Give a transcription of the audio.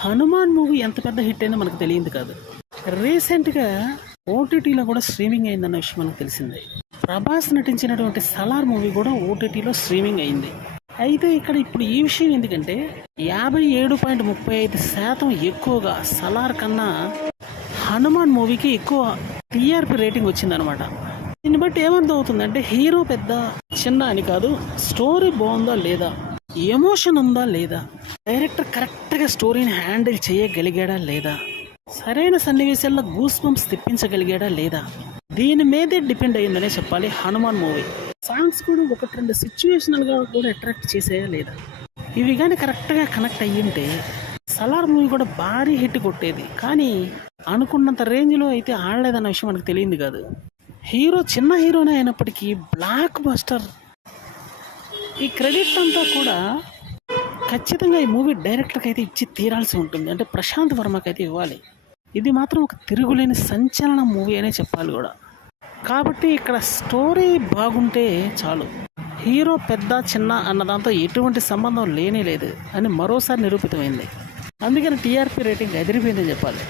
Hanuman movie ఎంత పెద్ద hit అయినా మనకు తెలియదు కాదు. రీసెంట్గా ఓటీటీలో కూడా స్ట్రీమింగ్ అయిందన్న విషయం మనకు తెలిసిందే. ప్రభాస్ నటించినటువంటి సలార్ మూవీ కూడా ఓటీటీలో స్ట్రీమింగ్ అయింది. అయితే ఇక్కడ ఇప్పుడు ఈ విషయం ఎందుకంటే 57.35% ఎక్కువగా సలార్ కన్నా హనుమాన్ మూవీకి ఎక్కువ టీఆర్పీ రేటింగ్ వచ్చిందనమాట. దీన్ని బట్టి ఏమర్థమవుతుందంటే హీరో పెద్ద చిన్న అని కాదు, స్టోరీ బాగుందా లేదా, ఎమోషన్ ఉందా లేదా, డైరెక్టర్ కరెక్ట్గా స్టోరీని హ్యాండిల్ చేయగలిగాడా లేదా, సరైన సన్నివేశాల్లో గూస్ బంప్స్ తెప్పించగలిగాడా లేదా, దీని మీదే డిపెండ్ అయ్యిందనే చెప్పాలి హనుమాన్ మూవీ. సాంగ్స్ కూడా 1-2 సిచ్యువేషనల్గా కూడా అట్రాక్ట్ చేసేయా లేదా, ఇవి కానీ కరెక్ట్గా కనెక్ట్ అయ్యింటే సలార్ మూవీ కూడా భారీ హిట్ కొట్టేది. కానీ అనుకున్నంత రేంజ్లో అయితే ఆడలేదన్న విషయం మనకు తెలియదు కాదు. హీరో చిన్న హీరోనే అయినప్పటికీ బ్లాక్ బస్టర్. ఈ క్రెడిట్ అంతా కూడా ఖచ్చితంగా ఈ మూవీ డైరెక్టర్కి అయితే ఇచ్చి తీరాల్సి ఉంటుంది. అంటే ప్రశాంత్ వర్మకి అయితే ఇవ్వాలి. ఇది మాత్రం ఒక తిరుగులేని సంచలన మూవీ అనే చెప్పాలి కూడా. కాబట్టి ఇక్కడ స్టోరీ బాగుంటే చాలు, హీరో పెద్ద చిన్న అన్నదాంతో ఎటువంటి సంబంధం లేనే లేదు అని మరోసారి నిరూపితమైంది. అందుకని టీఆర్పీ రేటింగ్ ఎదిరిపోయిందని చెప్పాలి.